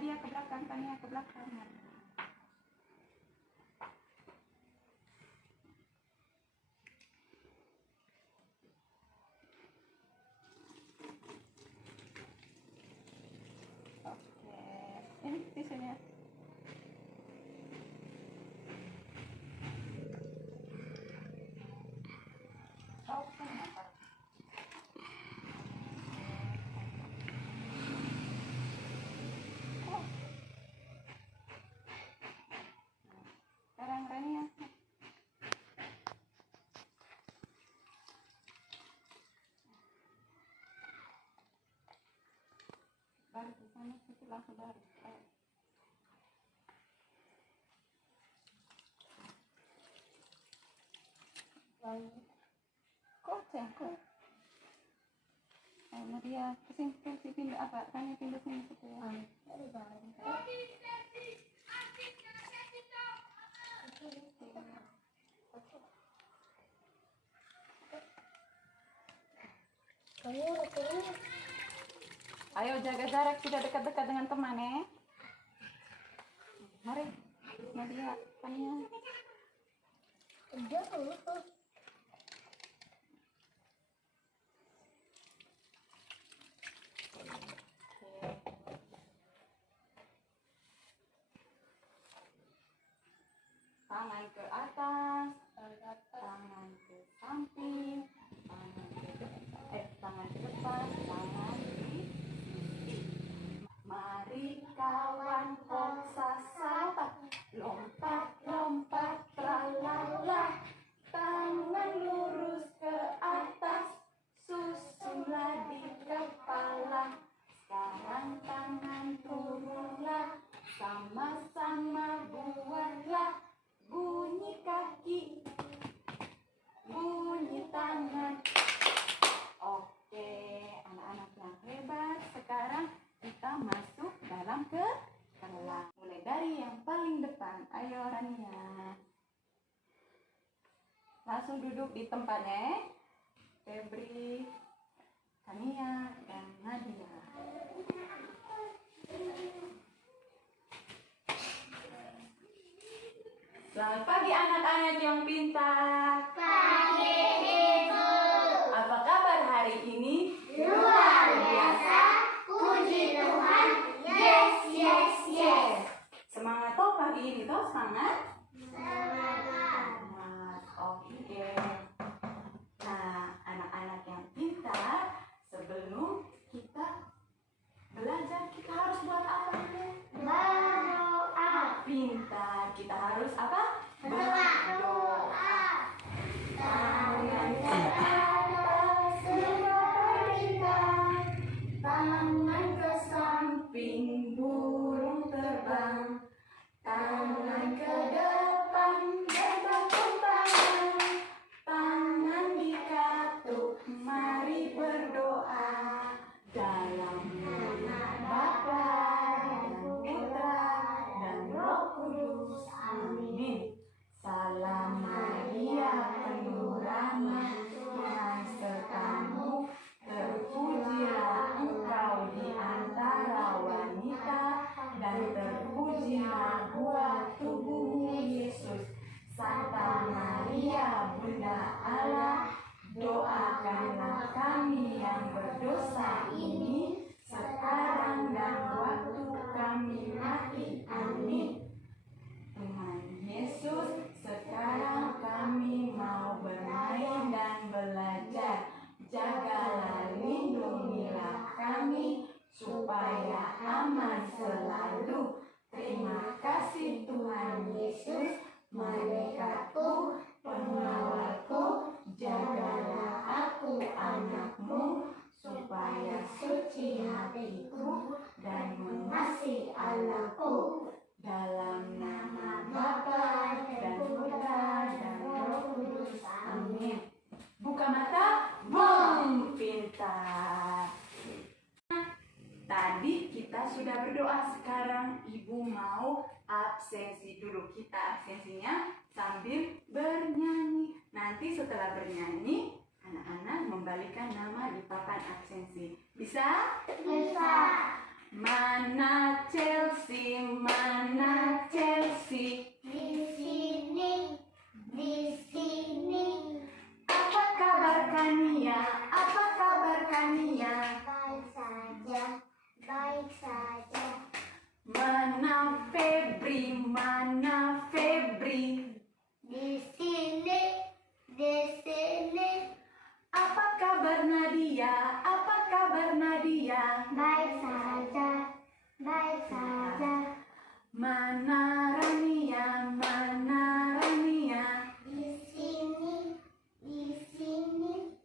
Nadia ke belakang, Tania ke belakang. Oke, ini tisunya. Sekarang Rania. Baru ke sana, itu langsung baru. Kok cengkok? Ayo Nadia, kesini pindah apa? Tanya pindah sini supaya. Ayo jaga jarak, tidak dekat-dekat dengan teman ya. Mari, Nadia, Tania. Tangan ke atas, tangan ke samping, tangan ke depan, tangan di sisi. Mari kawan hossa sapa, lompat lompat tralala, tangan lurus ke atas, susunlah di kepala. Sekarang tangan turunlah, sama-sama buatlah bunyi kaki, bunyi tangan. Oke, anak-anak yang hebat. Sekarang kita masuk dalam kelas. Mulai dari yang paling depan. Ayo Rania. Langsung duduk di tempatnya. Febri, Tania, dan Nadia. Selamat pagi anak-anak yang pintar. Pagi Ibu. Apa kabar hari ini? Luar biasa. Puji Tuhan. Yes, yes, yes. Semangat toh pagi ini toh, semangat? Semangat. Semangat. Oke. Nah, anak-anak yang pintar, sebelum kita belajar kita harus buat apa dulu? Berdoa. Pintar. Kita harus apa? Berdoa. Tangan ke atas, sepertikan. Tangan ke samping, burung terbang. Tangan ke depan, bertepuk tangan. Tangan dikatuk, mari berdoa. Dalam nama Bapa dan Putra dan Roh Kudus. Amin. Salam Maria, penuh rahmat, Tuhan sertamu. Terpujilah engkau di antara wanita, dan terpujilah buah tubuhmu Yesus. Santa Maria, Bunda Allah, doakanlah kami yang berdosa ini, sekarang dan waktu kami mati. Amin. Tuhan Yesus, sekarang kami mau bermain dan belajar. Jagalah, lindungilah kami, supaya aman selalu. Terima kasih Tuhan Yesus, malaikatku, pengawalku, jagalah aku anakmu, supaya suci hatiku dan mengasihi Allahku. Dalam nama Bapa dan Putra dan Roh Kudus. Amin. Buka mata, boom, pintar. Tadi kita sudah berdoa, sekarang Ibu mau absensi dulu. Kita absensinya sambil bernyanyi. Nanti setelah bernyanyi, anak-anak membalikan nama di papan absensi. Bisa? Bisa. Mana Chelsea? Mana Chelsea? Di sini, di sini. Apa kabar Kania? Apa kabar Kania? Baik saja, baik saja. Mana Febri? Mana Febri? Di sini, di sini. Apa kabar Nadia? Apa kabar Nadia? Baik saja, baik saja. Mana Rania? Mana Rania? Di sini, di sini.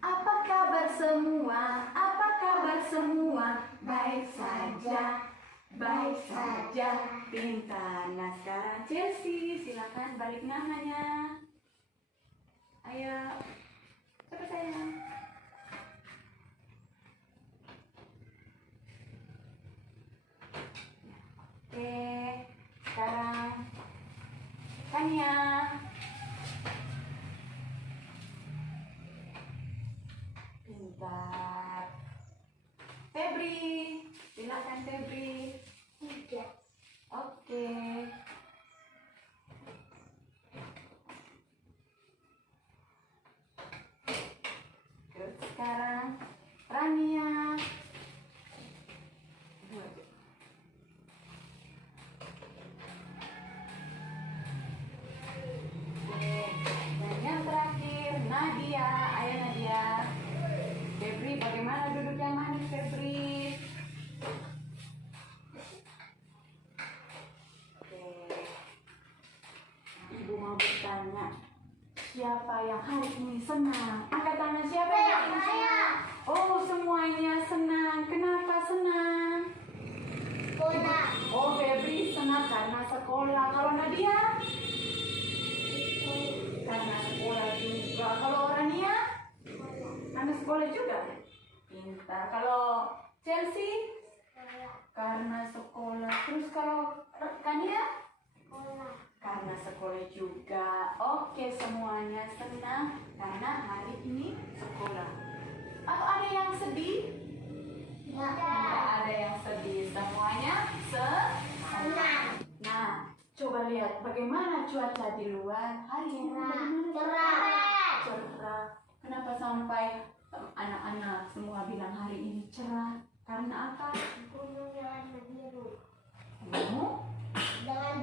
Apa kabar semua? Apa kabar semua? Baik saja, baik saja. Pintar. Nah sekarang Chelsea, silakan balik namanya. Ayo, cepat sayang. Oke, sekarang Kania. Pintar. Febri, silakan Febri. Tidak. Oke. Terus sekarang Rania. Oke. Dan yang terakhir Nadia. Ayo Nadia. Febri, bagaimana duduk yang manis Febri? Oke. Ibu mau bertanya, siapa yang hari ini senang? Angkat tangan siapa yang hari ini senang? Oh, semuanya senang. Kenapa senang? Sekolah. Oh, Febri senang karena sekolah. Kalau Nadia? Karena sekolah juga. Kalau Rania? Karena sekolah juga. Pintar. Kalau Chelsea? Karena sekolah. Terus kalau Kania? Sekolah. Karena sekolah juga. Oke, semuanya senang karena hari ini sekolah. Atau ada yang sedih? Tidak ada yang sedih. Semuanya senang. Nah, coba lihat bagaimana cuaca di luar hari ini. Cerah. Cerah. Kenapa sampai anak-anak semua bilang hari ini cerah? Karena apa? Gunung yang biru. Oh, Dengan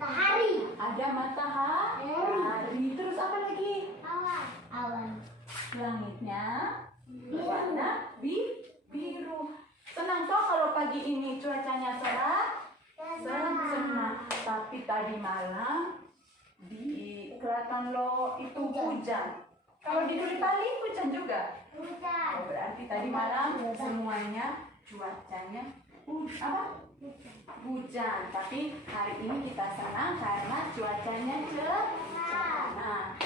matahari. ada matahari. Terus apa lagi? Awan. Awan. Langitnya berwarna biru. Senang toh kalau pagi ini cuacanya cerah? Senang. Tapi tadi malam di Kelatan Lo itu hujan. Kalau di Duli hujan juga. Hujan. Oh, berarti tadi malam semuanya cuacanya hujan. Tapi hari ini kita senang karena cuacanya cerah. Nah,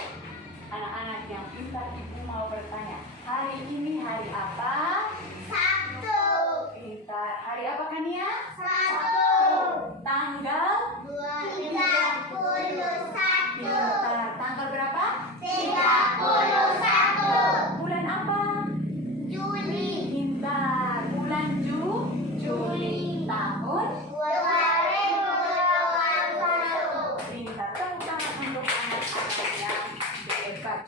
anak-anak yang pintar, ibu mau bertanya, hari ini hari apa? Sabtu. Pintar. Hari apa Kania? Sabtu. Tanggal? 31. Pintar. Tanggal berapa? 31. Bulan apa? Juli. Pintar. Bulan Juli. Tahun? 2021. Pintar. Tepuk tangan untuk anak-anak yang hebat.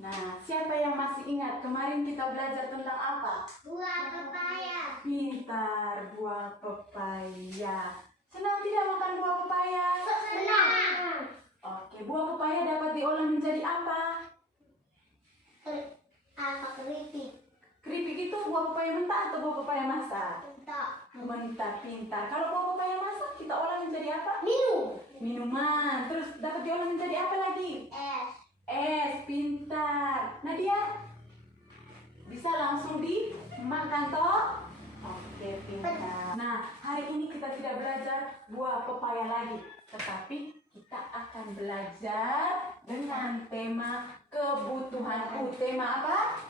Nah, siapa yang masih ingat kemarin kita belajar tentang apa? Buah pepaya. Pintar, buah pepaya. Senang tidak makan buah pepaya? Senang. Oke, buah pepaya dapat diolah menjadi apa? Apa keripik? Keripik itu buah pepaya mentah atau buah pepaya masak? Untuk Mentah. Pintar. Kalau buah pepaya masak kita olah menjadi apa? minum. Minuman. Terus dapat diolah menjadi apa lagi? Es. Es. Pintar. Nadia? Bisa langsung dimakan toh? Oke, pintar. Nah, hari ini kita tidak belajar buah pepaya lagi, tetapi kita akan belajar dengan tema kebutuhanku. Tema apa?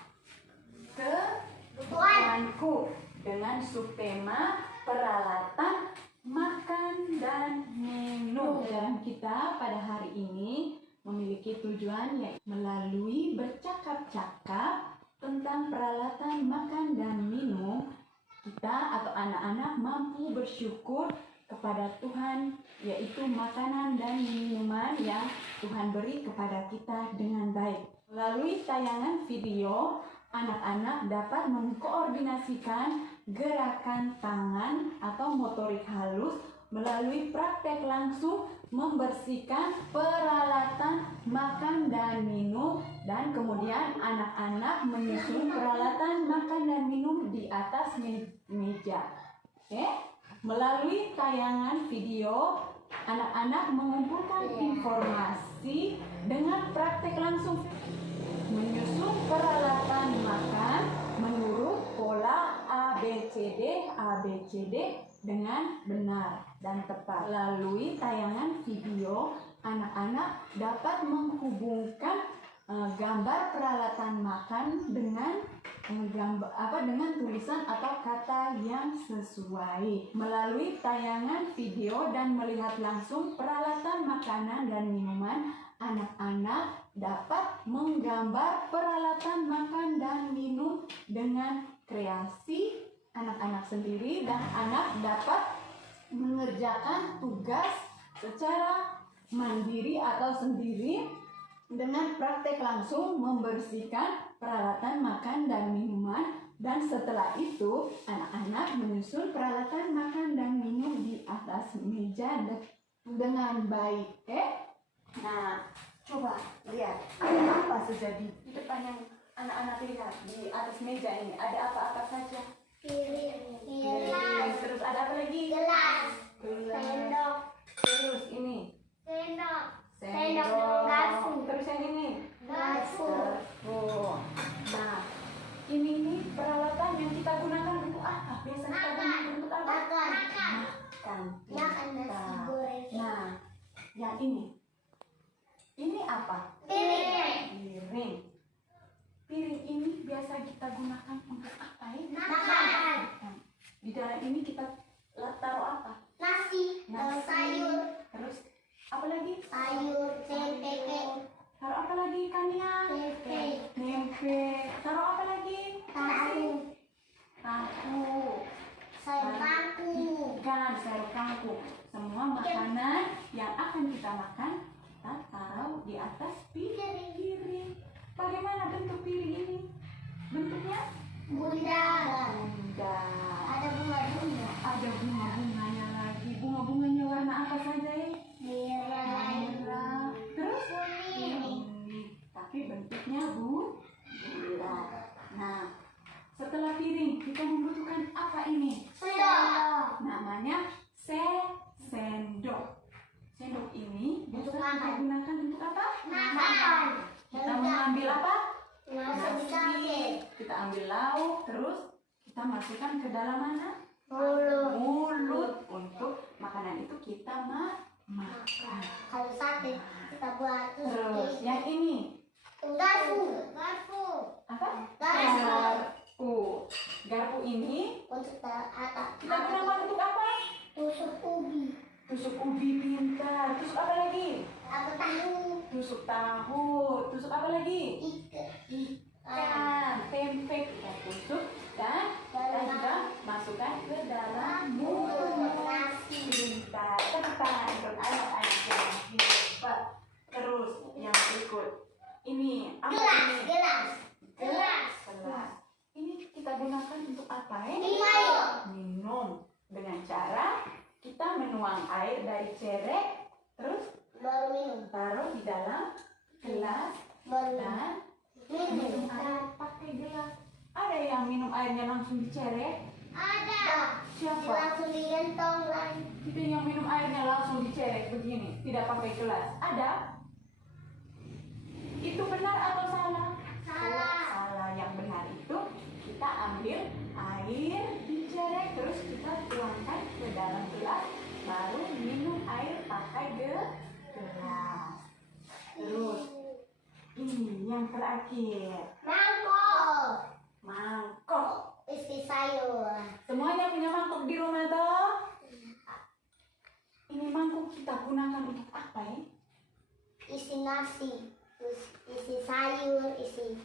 Kebutuhanku. Dengan subtema peralatan makan dan minum. Dan kita pada hari ini memiliki tujuan yaitu melalui bercakap-cakap tentang peralatan makan dan minum, kita anak-anak mampu bersyukur kepada Tuhan, yaitu makanan dan minuman yang Tuhan beri kepada kita dengan baik. Melalui tayangan video, anak-anak dapat mengkoordinasikan gerakan tangan atau motorik halus melalui praktek langsung membersihkan peralatan makan dan minum, dan kemudian anak-anak menyusun peralatan makan dan minum di atas meja. Oke? Melalui tayangan video, anak-anak mengumpulkan informasi dengan praktek langsung menyusun peralatan makan menurut pola ABCD dengan benar dan tepat. Melalui tayangan video, anak-anak dapat menghubungkan gambar peralatan makan dengan dengan tulisan atau kata yang sesuai. Melalui tayangan video dan melihat langsung peralatan makanan dan minuman, anak-anak dapat menggambar peralatan makan dan minum dengan kreasi anak-anak sendiri, dan anak dapat mengerjakan tugas secara mandiri atau sendiri dengan praktek langsung membersihkan peralatan makan dan minuman, dan setelah itu anak-anak menyusun peralatan makan dan minum di atas meja dengan baik. Nah, coba lihat ada apa saja di depan yang anak-anak lihat di atas meja ini. Ada apa-apa saja? Piring. Terus ada apa lagi? Gelas. Gelas. Sendok. Terus ini Sendok. sendok. garpu. Terus yang ini Garpu. garpu. Nah, ini nih peralatan yang kita gunakan untuk apa? Biasanya kita gunakan untuk apa? Makan. Makan. Makan nasi goreng. Nah, yang ini apa? Piring. Piring. Piring ini biasa kita gunakan untuk apa ya? Makan. Di dalam ini kita taruh apa? Nasi. Sayur. Terus apa lagi? Sayur. Tempe. Taruh apa lagi ikannya? Tempe. Tempe. Taruh apa lagi? Tahu. Tahu. Sayur kangkung. Ikan, sayur kangkung. Semua makanan yang akan kita makan, kita taruh di atas piring. Bagaimana bentuk piring ini? Bentuknya Bunda. bunda. Ada bunga-bunga. Ada bunga-bunganya lagi. Bunga-bunganya warna apa saja ya? Merah. Merah. Terus Kuning. tapi bentuknya bulat. Nah, setelah piring kita membutuhkan apa ini? Sendok. Namanya sendok. Sendok ini biasa Untuk kita makan. gunakan untuk apa? Makan. Kita mengambil apa? Nasi. Kita ambil lauk, terus kita masukkan ke dalam mana? Mulut. Mulut. Untuk makanan itu kita makan. Kalau sate kita buat Terus yang ini garpu. apa? Garpu. Garpu. Garpu ini Untuk atap. kita gunakan untuk apa? Tusuk ubi. Tusuk ubi, pintar. Tusuk apa lagi? Aku tahu. Tusuk tahu. Tusuk apa lagi? Ikan. Tempe kita tusuk dan kita juga masukkan ke dalam mulut. Nasi. Pintar. Tepat untuk anak-anak yang hebat. Terus yang berikut. Ini apa ini? Gelas. Gelas. Ini kita gunakan untuk apa ya? Minum. Dengan cara kita menuang air dari cerek, terus Baru minum. taruh di dalam gelas dan minum air pakai gelas. Ada yang minum airnya langsung dicerek? Ada. Siapa? Langsung digentong lagi. Itu yang minum airnya langsung dicerek begini, tidak pakai gelas. Ada? Itu benar atau salah? Salah. Salah. Yang benar itu kita ambil air dicerek, terus kita tuangkan ke dalam gelas, baru minum air pakai gelas. Terus ini yang terakhir, mangkok. Isi sayur. Semuanya punya mangkok di rumah toh? Ini mangkok kita gunakan untuk apa ya? Isi nasi. Terus isi sayur. Isi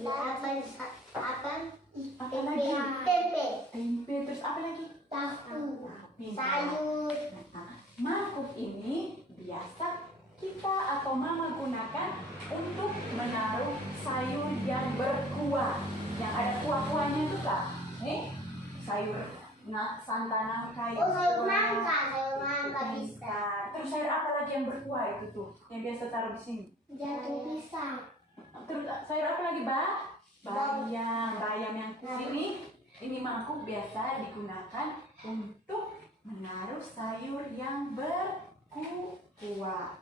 apa? Apa lagi? Tempe. Tempe, terus apa lagi? Tahu. Pintar. Sayur. Nah, mangkuk ini biasa kita atau mama gunakan untuk menaruh sayur yang berkuah, yang ada kuah-kuahnya itu kak. Sayur santanan kayu. Oh, sayur nangka bisa. Terus sayur apa lagi yang berkuah itu tuh, yang biasa taruh di sini? Jantung pisang. Terus sayur apa lagi, bayam yang ini. Ini mangkuk biasa digunakan untuk menaruh sayur yang berkuah.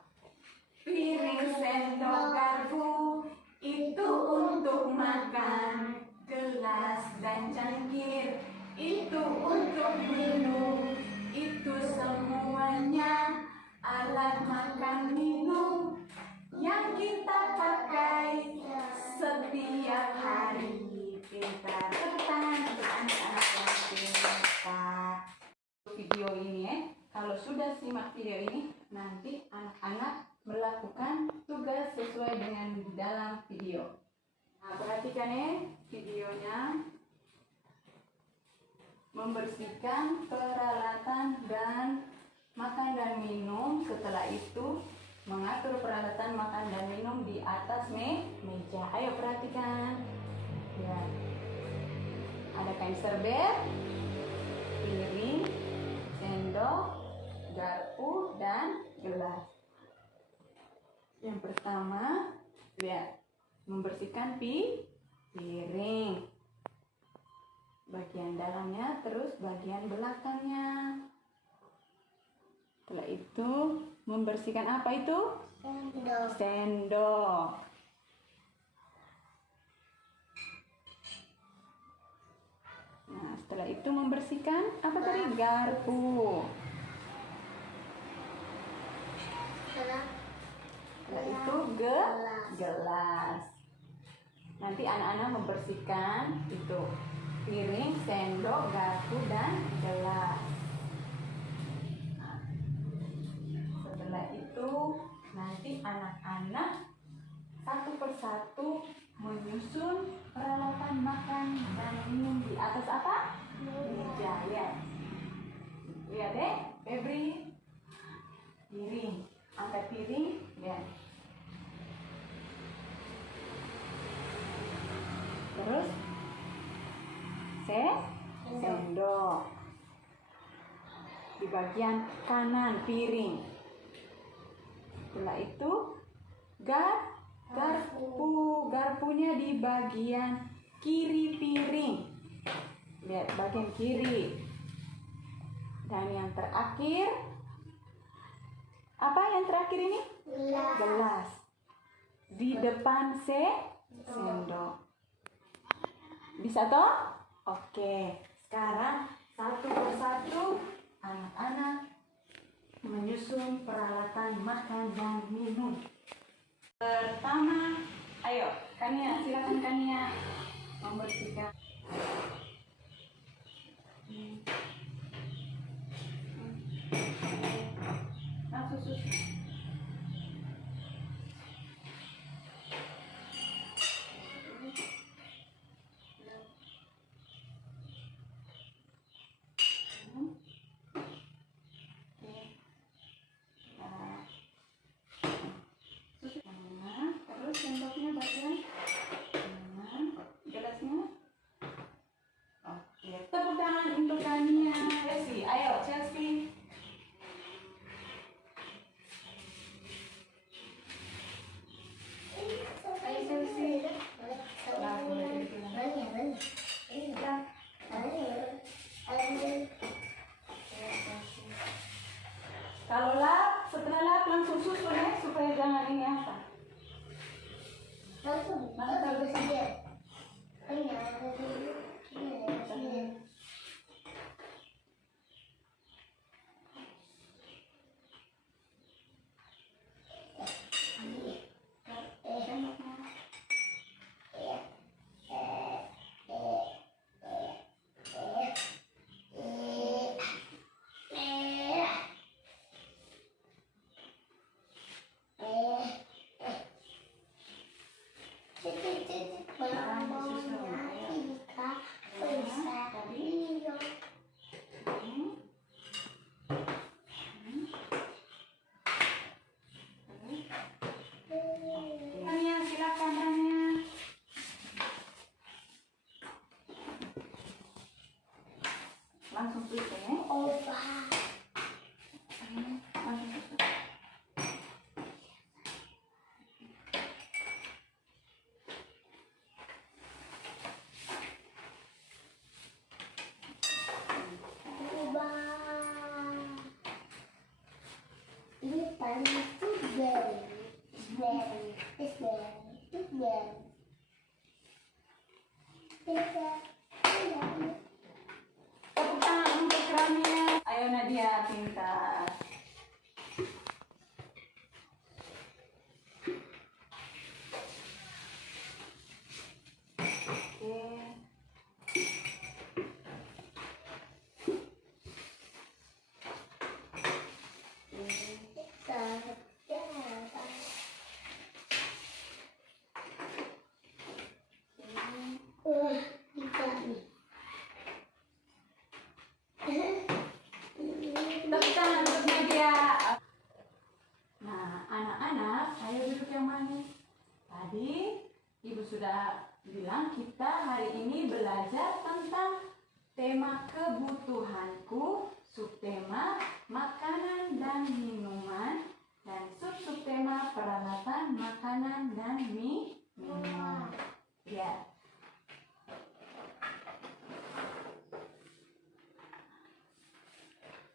Piring, sendok, garpu itu untuk makan. Gelas dan cangkir itu untuk minum. Itu semuanya alat makan minum yang kita pakai setiap hari. Pintar. Tepuk tangan untuk anak-anak yang pintar. Video ini kalau sudah simak video ini, nanti anak-anak melakukan tugas sesuai dengan di dalam video. Nah, perhatikan videonya. Membersihkan peralatan dan makan dan minum. Setelah itu mengatur peralatan makan dan minum di atas meja. Ayo perhatikan. Ya. Ada kain serbet, piring, sendok, garpu, dan gelas. Yang pertama, lihat, membersihkan piring. Bagian dalamnya, terus bagian belakangnya. Setelah itu, membersihkan apa itu? Sendok. Nah, setelah itu membersihkan apa tadi? Garpu. Setelah itu gelas. Nanti anak-anak membersihkan itu piring, sendok, garpu, dan gelas. Nah, setelah itu nanti anak-anak satu persatu menyusun peralatan makan dan minum di atas apa? Meja. Ya. Lihat Febri. Piring. Angkat piring. Ya. Terus sendok di bagian kanan piring. Setelah itu garpunya di bagian kiri piring. Lihat bagian kiri. Dan yang terakhir apa yang terakhir ini? Gelas di depan sendok. Bisa toh? Oke, sekarang satu persatu anak-anak menyusun peralatan makan dan minum. Pertama, ayo Kania, silakan Kania membersihkan. Susu. Terus sendoknya bagian gelasnya langsung susu ya. Opa. Langsung susu. Opa. Ini paling strawberry. Berry. Strawberry. Tepuk tangan untuk Ramia. Ayo Nadia, pintar. Oke. Tepuk tangan untuk Nadia. Nah, anak-anak, ayo duduk yang manis. Tadi Ibu sudah bilang kita hari ini belajar tentang tema kebutuhanku, subtema makanan dan minuman, dan subtema peralatan makanan dan minuman. Ya.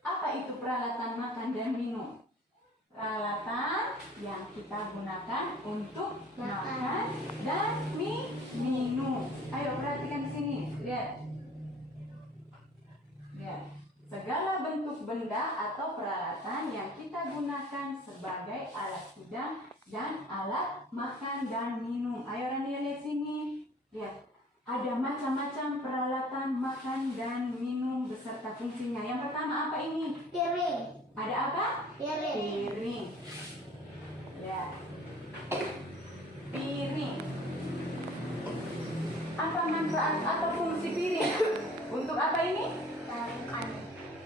Apa itu peralatan makan dan minum? Peralatan yang kita gunakan untuk makan dan minum. Ayo perhatikan di sini. Lihat. Lihat. Segala bentuk benda atau peralatan yang kita gunakan sebagai alat hidup dan alat makan dan minum. Ayo Rania lihat sini. Lihat. Ada macam-macam peralatan makan dan minum beserta fungsinya. Yang pertama apa ini? Piring. Ada apa? Piring. Piring. Ya. Piring. Apa manfaat atau fungsi piring? Untuk apa ini?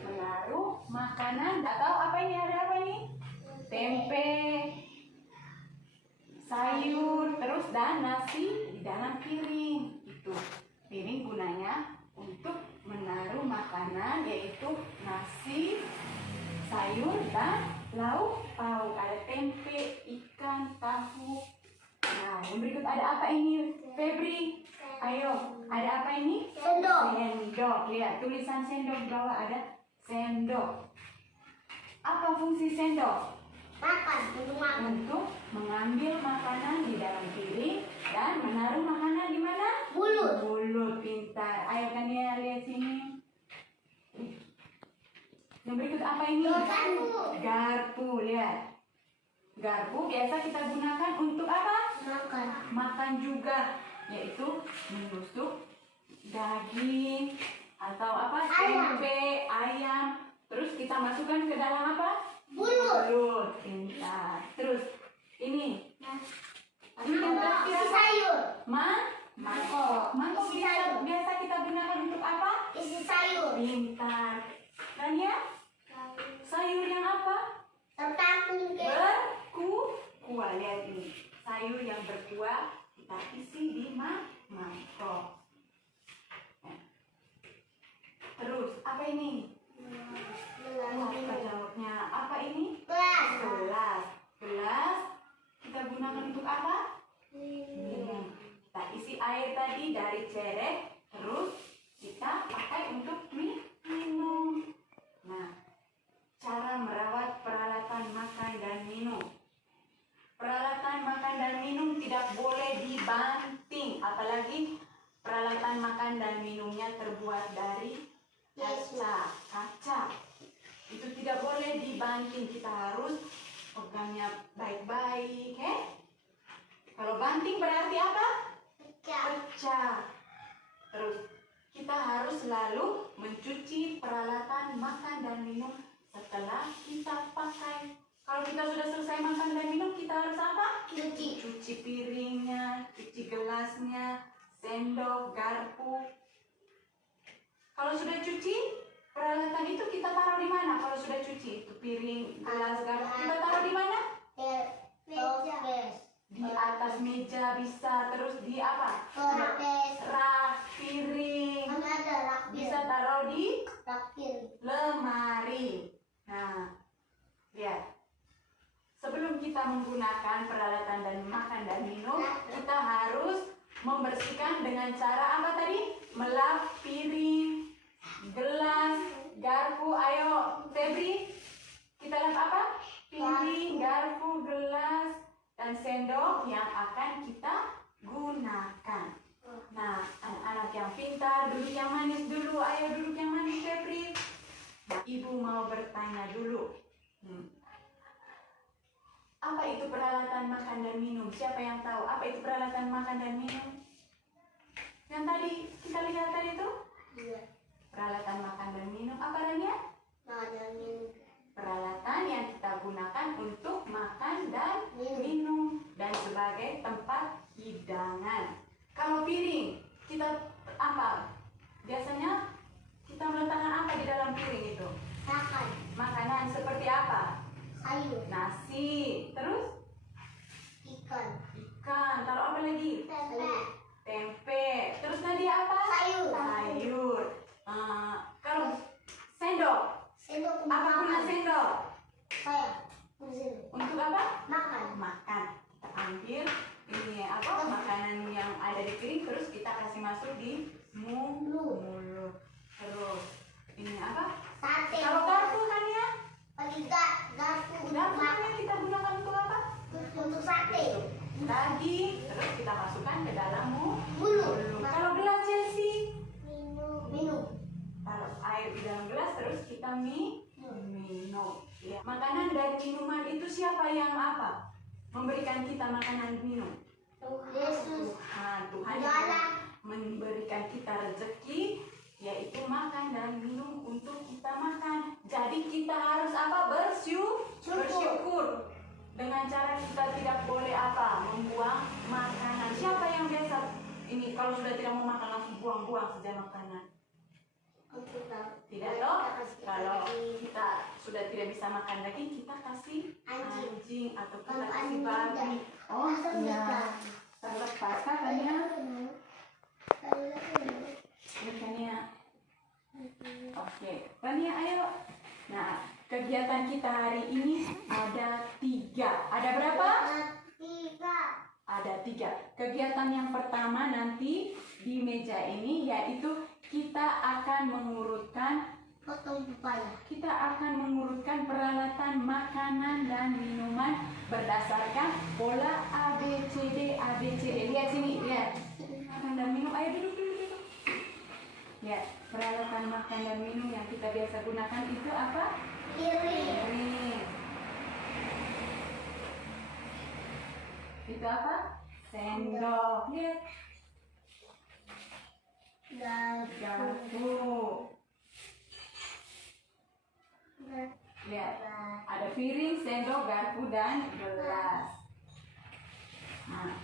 Menaruh makanan atau apa ini? Ada apa ini? Tempe, sayur, terus dan nasi di dalam piring. Itu piring gunanya untuk menaruh makanan, yaitu nasi, sayur dan lauk pauk. Ada tempe, ikan, tahu. Nah, yang berikut ada apa ini, Febri? Ayo, ada apa ini? Sendok. Sendok. Lihat tulisan sendok di bawah, ada sendok. Apa fungsi sendok? Makan. Untuk makan. Untuk mengambil makanan di dalam piring dan menaruh makanan di mana? Mulut. Mulut. Pintar. Ayo kan ya, lihat sini. Yang berikut apa ini? Garpu. Garpu. Lihat. Garpu biasa kita gunakan untuk apa? Makan. Makan juga, yaitu menusuk daging atau apa? Ayam. Tempe, ayam. Terus kita masukkan ke dalam apa? Mulut. Mulut. Pintar. Terus ini Isi sayur. mangkok. Mangkok Isi biasa, sayur. biasa kita gunakan untuk apa? Isi sayur. Pintar. Dan ya, sayur yang apa? Tentang Berkuah. Lihat ini. Sayur yang berkuah kita isi di mangkok. Terus apa ini? Apa jawabnya? Apa ini? Gelas. Gelas. Gelas kita gunakan untuk apa? Minum. Kita isi air tadi dari cerek, terus kita pakai untuk minum. Nah, cara merawat peralatan makan dan minum. Peralatan makan dan minum tidak boleh dibanting, apalagi peralatan makan dan minumnya terbuat dari kaca. Itu tidak boleh dibanting, kita harus pegangnya baik-baik, Kalau banting berarti apa? Pecah. Terus kita harus selalu mencuci peralatan makan dan minum setelah kita pakai. Kalau kita sudah selesai makan dan minum, kita harus apa? Cuci piringnya, cuci gelasnya, sendok, garpu. Kalau sudah cuci, peralatan itu kita taruh di mana? Kalau sudah cuci, itu piring, gelas, garpu, kita taruh di mana? Di atas meja bisa, terus di apa? Rak piring. Bisa taruh di kita menggunakan peralatan dan makan dan minum, kita harus membersihkan dengan cara apa tadi? Melap piring, gelas, garpu. Ayo Febri, kita lap apa? Piring, garpu, gelas, dan sendok yang akan kita gunakan. Nah, anak-anak yang pintar, duduk yang manis dulu. Ayo duduk yang manis Febri. Nah, ibu mau bertanya dulu. Apa itu peralatan makan dan minum? Siapa yang tahu apa itu peralatan makan dan minum? Yang tadi kita lihat tadi itu? Iya. Peralatan makan dan minum apa namanya? Peralatan yang kita gunakan untuk makan dan minum dan sebagai tempat hidangan. Kalau piring, kita apa? Biasanya kita meletakkan apa di dalam piring itu? Makan. Makanan seperti apa? Sayur. Nasi, terus Ikan. ikan, taruh apa lagi? Tempe. Tempe, terus tadi apa? Sayur. Sayur. Kalau sendok, Sendok untuk apa guna makan. sendok? Saya. Sendok. Untuk apa? Makan. Makan. Kita ambil ini apa? Makanan yang ada di piring, terus kita kasih masuk di mulut. Terus ini apa? Sate. Kalau garpu kan ya? Garpu untuk Garpu kan makan. yang kita gunakan untuk apa? Untuk sate. Daging, terus kita masukkan ke dalam Mulut. Kalau gelas Chelsea, Minum. taruh air di dalam gelas, terus kita minum. Ya. Makanan dan minuman itu siapa yang apa? Memberikan kita makanan minum. Yesus. Tuhan Allah. yang memberikan kita rezeki, yaitu makan dan minum untuk kita makan. Jadi kita harus apa? Bersyukur. Dengan cara kita tidak boleh apa? Membuang makanan. Siapa yang biasa ini kalau sudah tidak mau makan langsung buang-buang saja makanan? Tidak toh? Kalau kita sudah tidak bisa makan daging, kita kasih anjing atau kita kasih babi. Oh iya, terlepas katanya. Katanya. Oke, Tania ayo. Nah, kegiatan kita hari ini ada 3. Ada berapa? 3. Ada 3. Kegiatan yang pertama nanti di meja ini yaitu kita akan mengurutkan peralatan makanan dan minuman berdasarkan pola ABCD. Lihat sini, lihat. Makan dan minum, ayo duduk. Lihat, peralatan makan dan minum yang kita biasa gunakan itu apa? Piring. Itu apa? Sendok. Lihat. Garpu. Lihat, ada piring, sendok, garpu, dan gelas. Nah,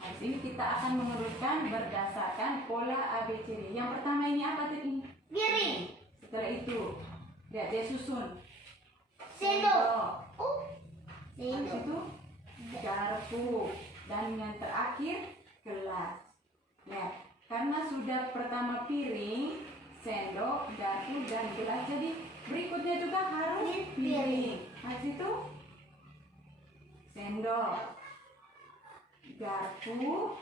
habis ini kita akan mengurutkan berdasarkan pola ABCD. Yang pertama ini apa tadi? Piring. Setelah itu, lihat dia susun. Sendok. Habis itu garpu. Dan yang terakhir gelas. Lihat, karena sudah pertama piring, sendok, garpu, dan gelas, jadi berikutnya juga harus piring. Habis itu sendok, garpu,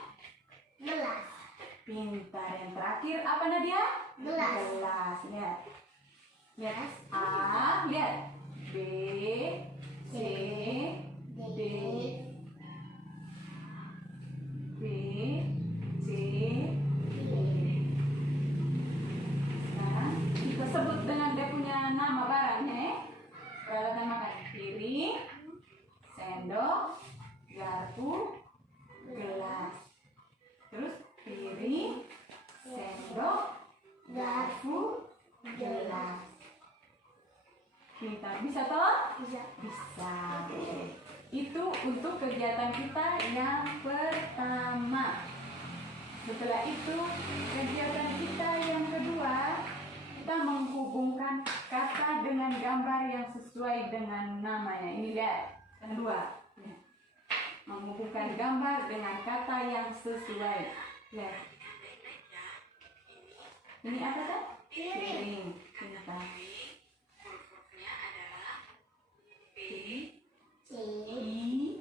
Gelas. pintar. Yang terakhir apa Nadia? Gelas. Lihat, lihat A, lihat B, C, D, B, C, D. Sekarang kita sebut dengan dia punya nama barangnya ya. Peralatan makan: piring, sendok, garpu, gelas. Terus piring, sendok, garpu, gelas. Pintar, bisa toh? Bisa. Bisa. Oke. Itu untuk kegiatan kita yang pertama. Setelah itu, kegiatan kita yang kedua, kita menghubungkan kata dengan gambar yang sesuai dengan namanya. Ini lihat, yang kedua. Menghubungkan gambar dengan kata yang sesuai. Lihat. Ini apa kan? Piring. Pintar. C. I,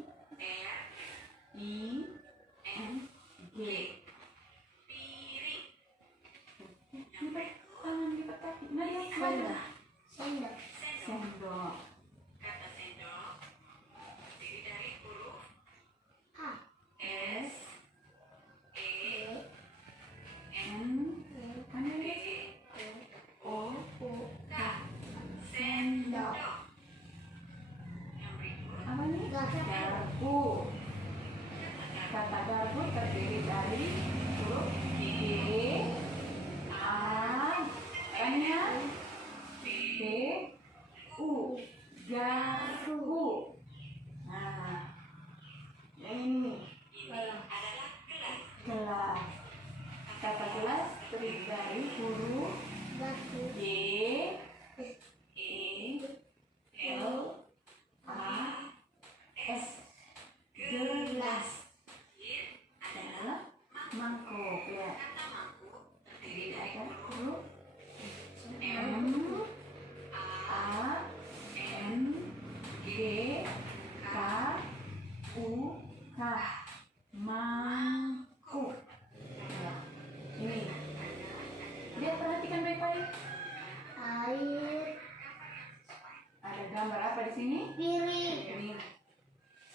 gambar apa di sini? Piring. Piring.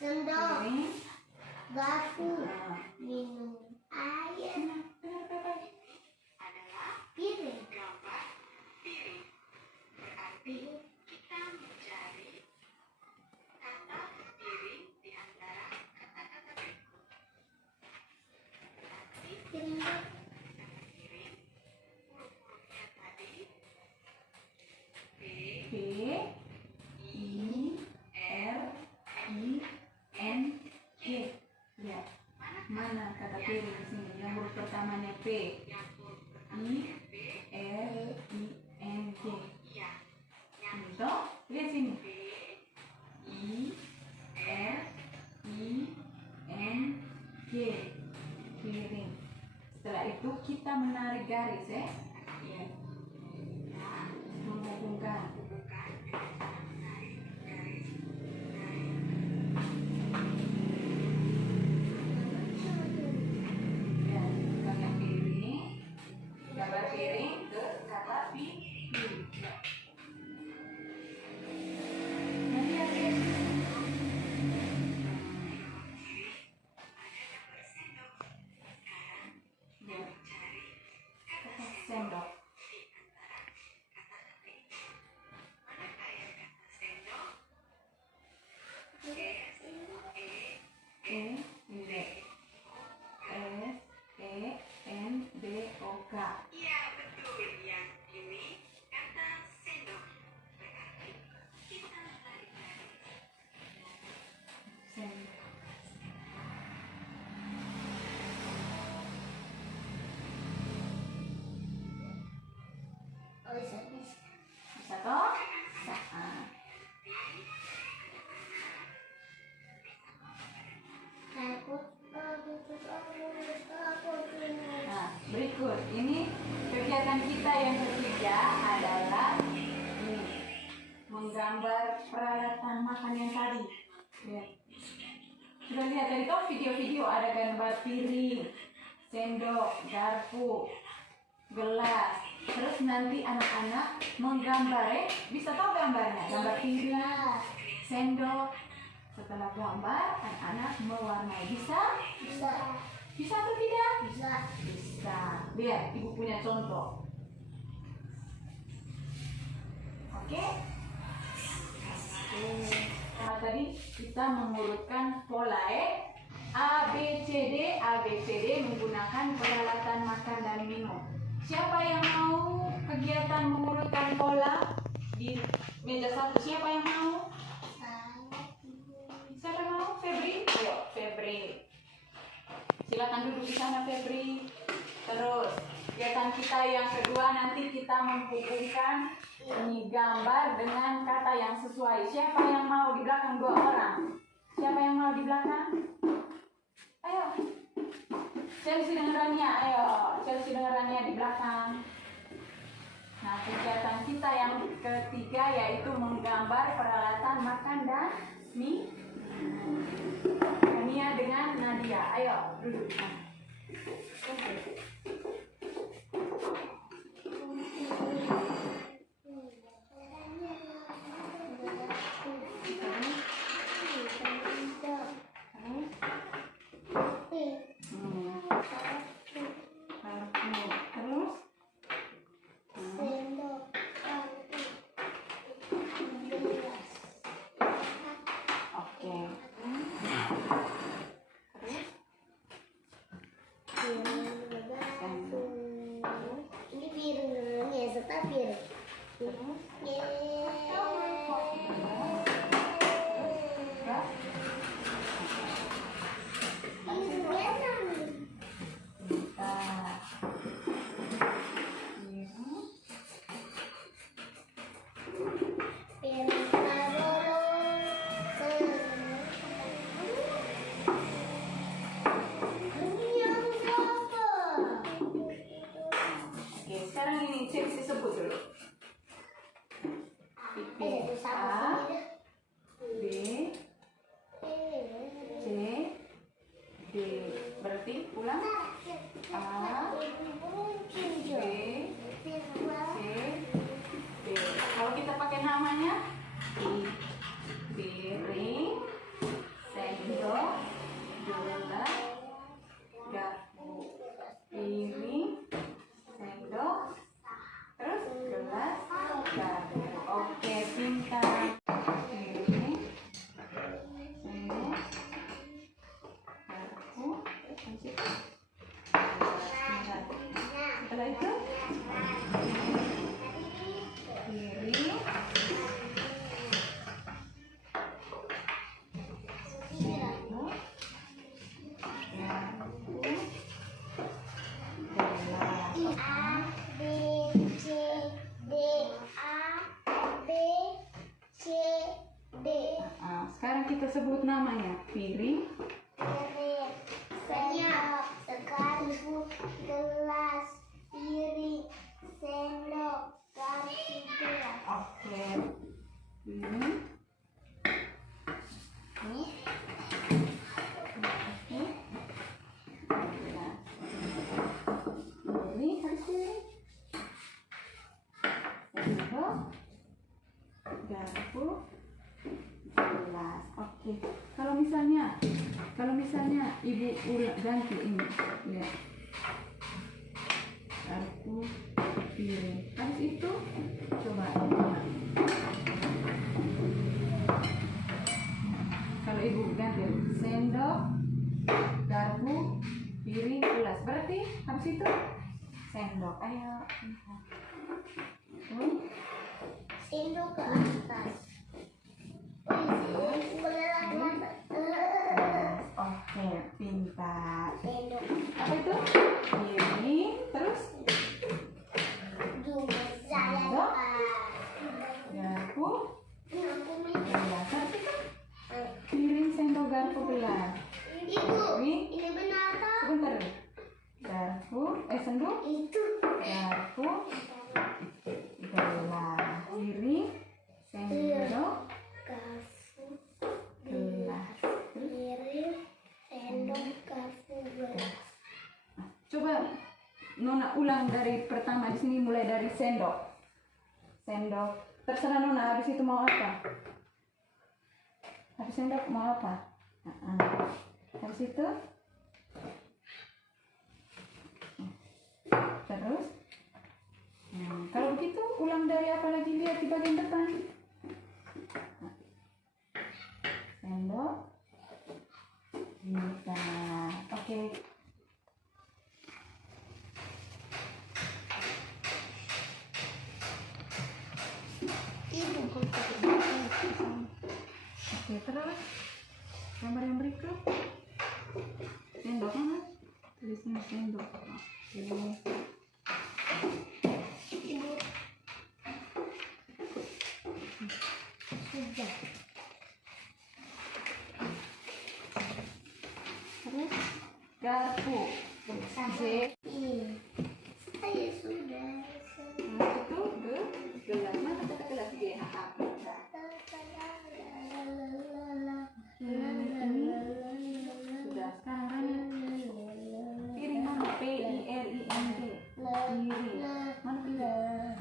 Sendok. Piring. Garpu. Nah. Minum air. Benar. adalah Piring. gambar piring. Berarti kita mencari kata piring di antara kata-kata berikut. Berarti Piring. kata piring, huruf-hurufnya tadi P, P I R I N G. Lihat. Mana kata piring di sini? Yang huruf pertamanya P. yang huruf I pertamanya P, R I N G. iya. Yang Gitu. Lihat sini. P, I R I N G. Piring. Setelah itu kita menarik garis ya. ya, Menghubungkan. bukan dengan cara menarik garis dari Ya, gambar piring. Gambar piring ke kata piring. Nanti ada ya, kata sendok. E D S E N D O K. Iya betul, yang ini kata sendok. Berarti kita menarik garis. Sendok. Oh, bisa. Bisa toh? Bisa. Ah. Takut. Nah, berikut ini kegiatan kita yang ketiga adalah ini menggambar peralatan makan yang tadi. Lihat. Sudah lihat dari tuh video-video ada gambar piring, sendok, garpu, gelas. Terus nanti anak-anak menggambar ya. Bisa tahu gambarnya? Gambar piring, sendok. Setelah gambar, anak-anak mewarnai. Bisa? Bisa. Bisa atau tidak? Bisa. Bisa. Lihat, ibu punya contoh. Oke? Nah, tadi kita mengurutkan pola A, B, C, D. A, B, C, D menggunakan peralatan makan dan minum. Siapa yang mau kegiatan mengurutkan pola di meja satu? Siapa yang mau? Siapa yang mau? Febri? Ayo, Febri. Silakan duduk di sana, Febri. Terus, kegiatan kita yang kedua nanti kita menghubungkan ini gambar dengan kata yang sesuai. Siapa yang mau di belakang? 2 orang. Siapa yang mau di belakang? Ayo. Chelsea dengan Rania, ayo. Chelsea dengan Rania di belakang. Nah, kegiatan kita yang ketiga yaitu menggambar peralatan makan dan minum. Rania dengan Nadia, ayo duduk. Terus Sekarang kita sebut namanya. Piring, sendok, garpu, gelas, piring, sendok, garpu, gelas. oke. Ini. Ini harus piring. Sendok, garpu, gelas. Oke. Kalau misalnya ibu ulang ganti ini, ya. Garpu, piring. Habis itu coba ini. Kalau ibu ganti sendok, garpu, piring, gelas. Berarti habis itu sendok. Ayo. Sendok ke atas. Oke, pintar. Sendok Apa itu? Piring, terus juga saya Sendok. garpu, gelas. Habis itu piring, sendok, garpu, gelas. Ibu, Piring, ini benar tak? sebentar. Garpu, sendok, Itu garpu, gelas. Piring, sendok, garpu, gelas. Terus piring, sendok, garpu, gelas. coba Nona ulang dari pertama di sini, mulai dari sendok. Sendok. Terserah Nona habis itu mau apa. Habis sendok mau apa? Habis itu terus. Kalau begitu ulang dari apa lagi, lihat di bagian depan. Sendok. Bisa. Oke. Ibu, Oke, terus gambar yang berikut. Sendok mana? Tulisnya sendok. Oke. ibu sudah. Terus garpu. G. Saya sudah. Nah, itu gelas. Mana kata gelas? G. Sudah. Sekarang piring mana? P-I-R-I-N-G. Piring. Mana piring?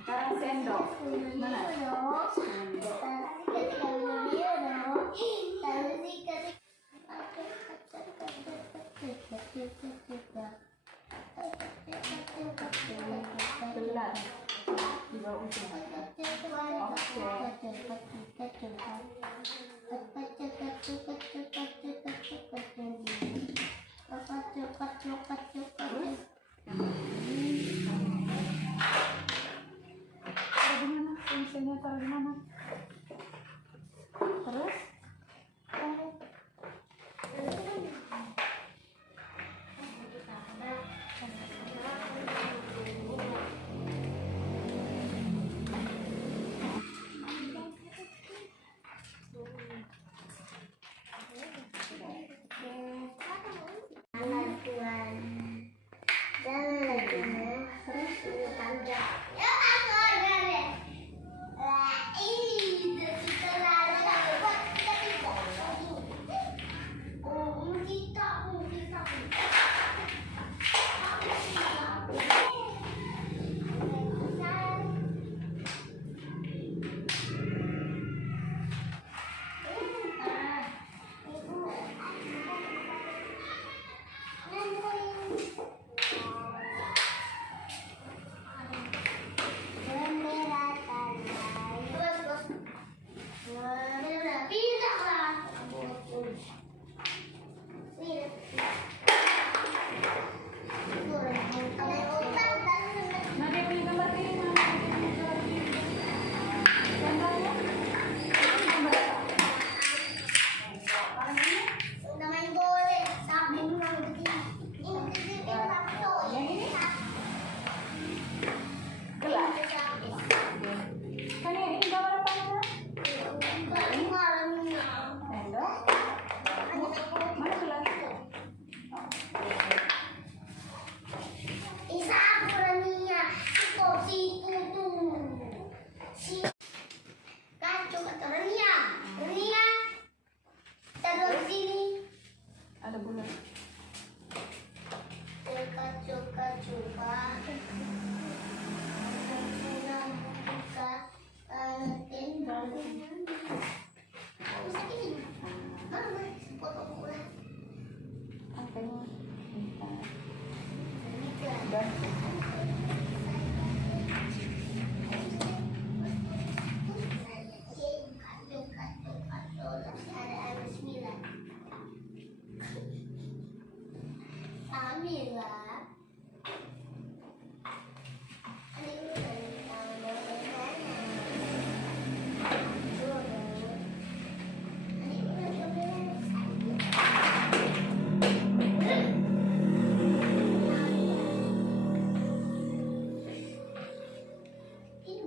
Sekarang sendok. Mana? Gelas. Di bawah ujung. Taruh di mana? Pensilnya taruh di mana? Terus?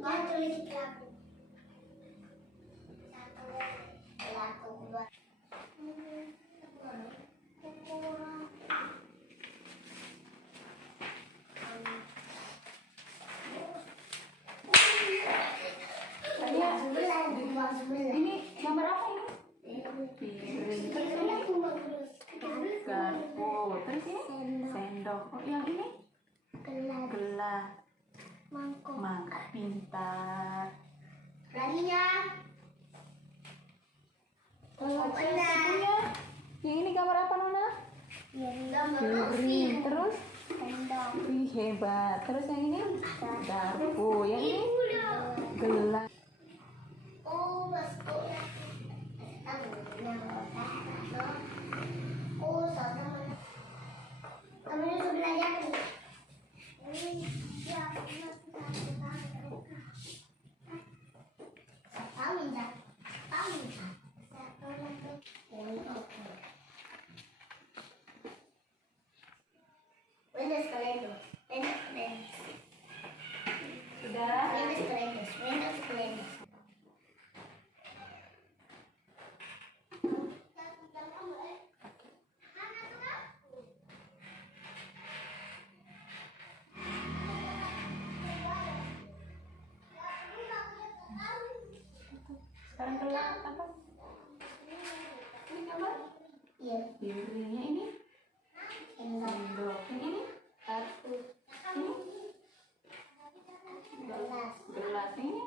Jangan tulis lagu. Satu lagu dua. Tania, Sebelah. ini gambar apa ini? Piring. Garpu. Terus ini? Sendok. Oh, yang ini? Gelas. Mangkok. Mangkok. Pintar. Rania. Tolong Anda. Punya. Yang ini gambar apa, Nona? Piring. Terus? Sendok. Wih, hebat. Terus yang ini? Garpu. Yang ini? Gelas. Oh, bosku. Oh, sama. Kamu ini sudah belajar nih. Windows Calendar. Sudah? Windows Calendar. Windows Calendar. Sekarang gelas apa? Ini gambar? Iya. Piringnya ini? Sendok. Yang ini? Kartu. Ini? Gelas. Gelas ini?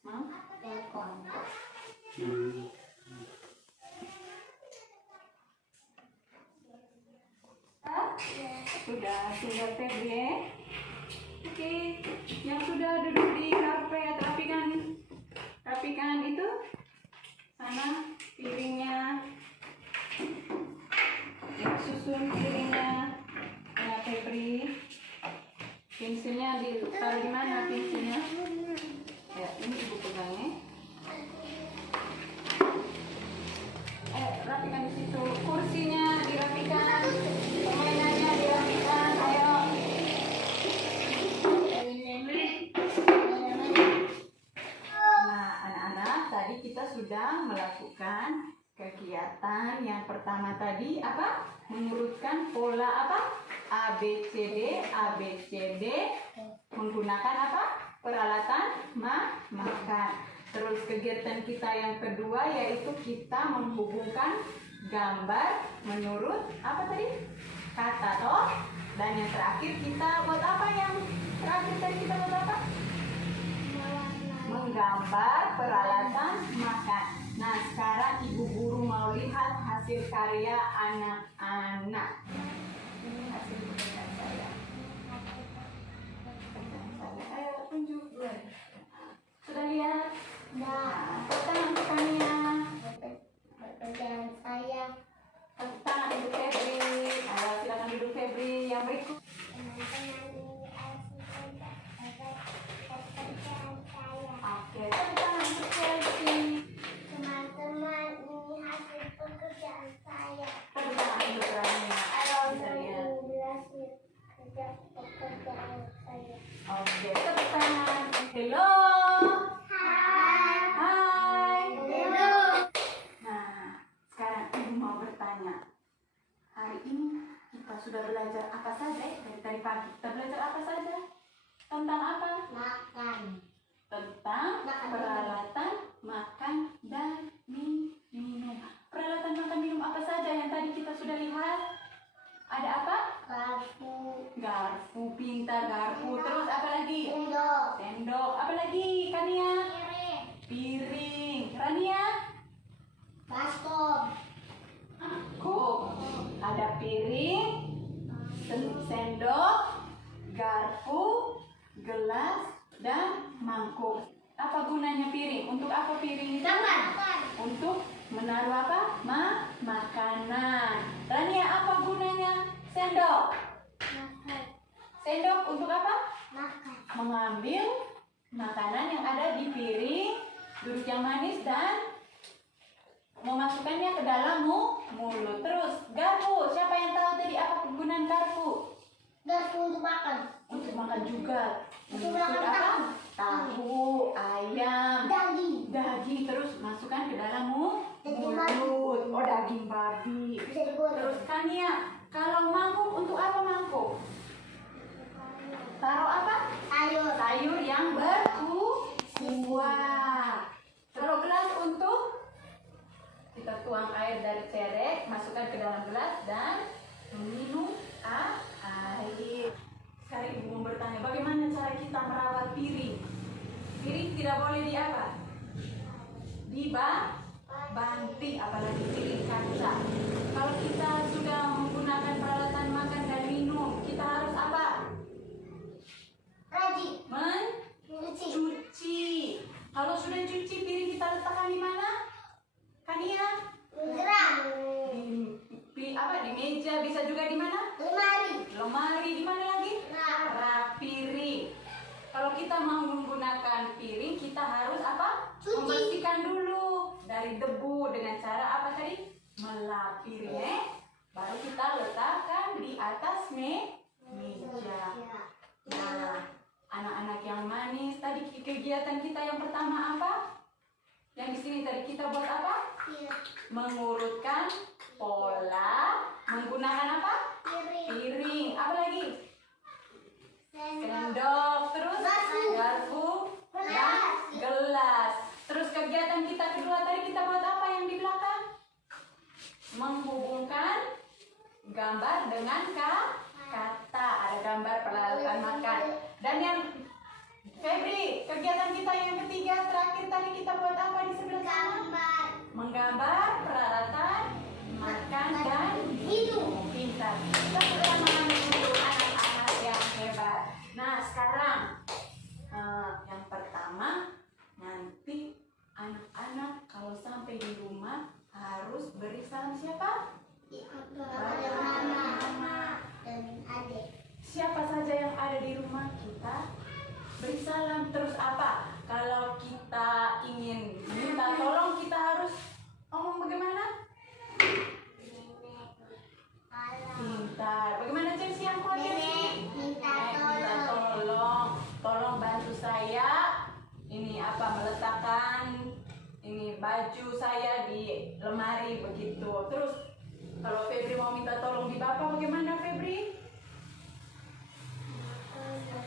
Mangkok. Sudah, tinggal Febri ya. Oke, yang sudah duduk di karpet, rapikan itu sana piringnya, ya, susun piringnya. Ya, Febri, pensilnya ditaruh di mana pensilnya? Ya, ini ibu pegangnya. Rapikan di situ, kursinya dirapikan, permainannya dirapikan, ayo. Nah, anak-anak, tadi kita sudah melakukan kegiatan yang pertama tadi apa? Mengurutkan pola apa? ABCD, ABCD menggunakan apa? Peralatan makan. Terus kegiatan kita yang kedua yaitu kita menghubungkan gambar menurut apa tadi? Kata toh. Dan yang terakhir kita buat apa yang terakhir tadi kita buat apa? Menggambar peralatan makan. Nah, sekarang ibu guru mau lihat hasil karya anak-anak. Ini hasil pekerjaan saya. Ayo tunjuk dulu. Sudah lihat? Nah, tangan tekannya. Pekerjaan saya. Tangan Ibu Febri. Ayo silakan duduk Febri. Yang berikut. Oke, tangan untuk Febri. Teman-teman, ini hasil pekerjaan saya. Tangan untuk Rania. Ayo kita lihat. Pekerjaan saya. Oke, tepuk tangan. Hello. Hai. Hello. Nah, sekarang ibu mau bertanya. Hari ini kita sudah belajar apa saja? Dari tadi pagi kita belajar apa saja? Tentang apa? Makan. Tentang peralatan makan dan minum. Peralatan makan minum apa saja yang tadi kita sudah lihat? Ada apa? Kartu. Garpu, pintar garpu. Terus apa lagi? Sendok. Sendok. Apa lagi, Kania? Piring. Rania? Baskom. Kok ada piring, sendok, garpu, gelas, dan mangkuk. Apa gunanya piring? Untuk apa piring itu? Untuk menaruh apa? Makanan. Rania, apa gunanya sendok? Makan. Sendok untuk apa? Makan. Mengambil makanan yang ada di piring, duduk yang manis dan memasukkannya ke dalam mulut. Terus garpu, siapa yang tahu tadi apa kegunaan garpu? Garpu untuk makan. Untuk makan juga. Untuk Menyusun makan apa? tahu. Tahu. piring tidak boleh di apa? Dibanting, apalagi piring kaca. Kalau kita sudah menggunakan peralatan makan dan minum, kita harus apa? Rajin. Mencuci. Kalau sudah cuci, piring kita letakkan di mana? Kania? Gerak. Di meja, bisa juga di mana? Lemari, di mana lagi? Rak piring. Kalau kita mau menggunakan piring, kita harus apa? Cuci. Membersihkan dulu dari debu dengan cara apa tadi? Melap piring. Baru kita letakkan di atas meja. Nah, anak-anak yang manis, tadi kegiatan kita yang pertama apa? Yang di sini tadi kita buat apa? Mengurutkan pola menggunakan apa? Piring. Apa lagi? Sendok, terus garpu dan gelas. Terus kegiatan kita kedua tadi kita buat apa yang di belakang? Menghubungkan gambar dengan kata. Ada gambar peralatan makan. Dan yang Febri, kegiatan kita yang ketiga terakhir tadi kita buat apa di sebelah sana? Menggambar peralatan makan dan minum. Pintar. Kita sudah mengambil anak-anak yang hebat. Nah, sekarang yang pertama, nanti anak-anak kalau sampai di rumah harus beri salam siapa? Mama dan adik. Siapa saja yang ada di rumah kita beri salam. Terus apa? Kalau kita ingin minta tolong, kita harus ngomong bagaimana? Pintar. Bagaimana Chelsea yang kuat Chelsea? Minta Tolong. Tolong bantu saya. Ini apa? Meletakkan ini baju saya di lemari begitu. Terus kalau Febri mau minta tolong di Bapak, bagaimana Febri?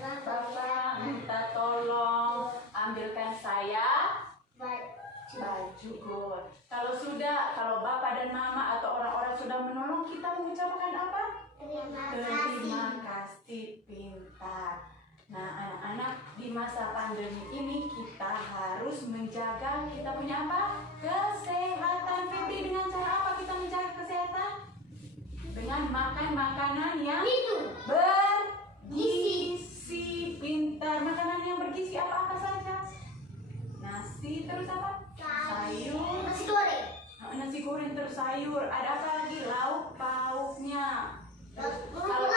Bapak minta tolong ambilkan saya baju good. Kalau Bapak dan Mama atau orang-orang sudah menolong, kita mengucapkan apa? Terima kasih. Pintar. Nah, anak-anak, di masa pandemi ini kita harus menjaga kita punya apa? Kesehatan. Febri, dengan cara apa kita menjaga kesehatan? Dengan makan makanan yang bergizi. Pintar. Makanan yang bergizi apa saja? Nasi, terus apa? Sayur. Nasi goreng terus sayur. Ada apa lagi? Lauk pauknya. Terus kalau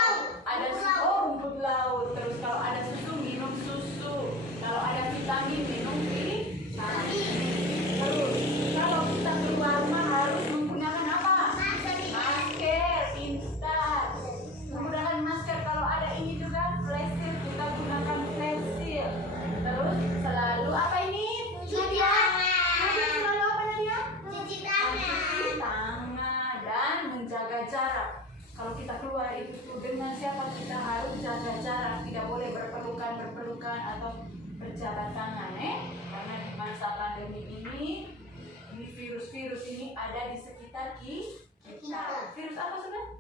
ada rumput laut. Terus kalau ada susu, minum susu. Kalau ada vitamin, minum vitamin. Terus kalau kita keluar rumah harus menggunakan apa? Masker. Pintar. Menggunakan masker. Kalau ada ini juga face shield, kita gunakan face shield. Terus selalu apa ini? Cuci tangan dan menjaga jarak. Kalau kita keluar itu dengan siapa kita harus jaga jarak, tidak boleh berpelukan atau berjabat tangan, karena di masa pandemi ini virus-virus ini ada di sekitar kita. Virus apa sebenarnya?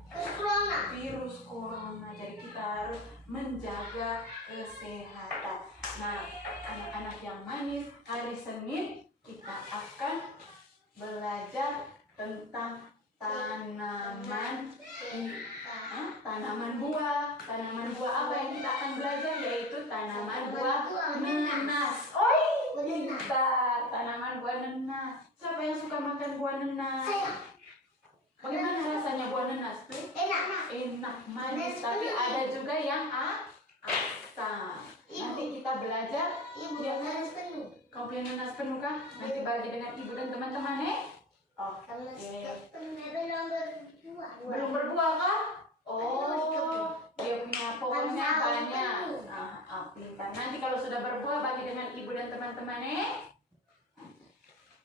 Virus corona. Jadi kita harus menjaga kesehatan. Nah, anak-anak yang manis, hari Senin kita akan belajar tentang tanaman buah. Tanaman buah apa yang kita akan belajar? Yaitu tanaman buah nenas. Pintar. Tanaman buah nenas. Siapa yang suka makan buah nenas? Bagaimana rasanya buah nenas tuh? Enak, manis, tapi ada juga yang asam. Nanti kita belajar. Kau punya nenas penuh kah? Nanti bagi dengan ibu dan teman-teman Oke. Belum berbuah kah? Oh, dia punya pohonnya banyak. Pintar. Nanti kalau sudah berbuah bagi dengan ibu dan teman-teman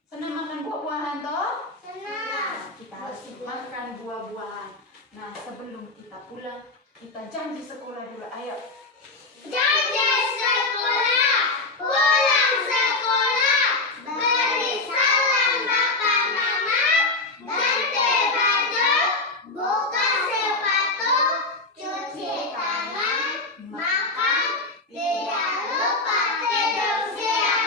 Senang makan buah-buahan toh? Senang. Kita harus makan buah-buahan. Nah, sebelum kita pulang, kita janji sekolah dulu. Ayo. Janji sekolah, pulang sekolah, beri salam Bapak Mama, ganti baju, buka sepatu, cuci tangan, makan, tidak lupa tidur siang.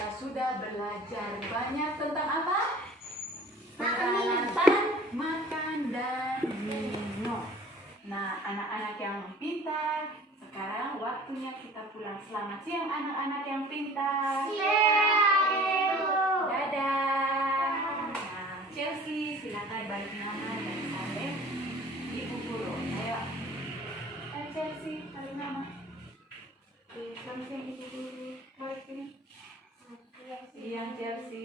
kita sudah belajar banyak tentang apa? Makan. Makan dan minum. Nah, anak-anak yang pintar, sekarang waktunya kita pulang. Selamat siang anak-anak yang pintar. Dadah. Nah, Chelsea, silakan balik nama dan salib Ibu Guru. Ayo. Chelsea, balik nama. Selamat siang Ibu Guru. Balik sini. Siang Chelsea.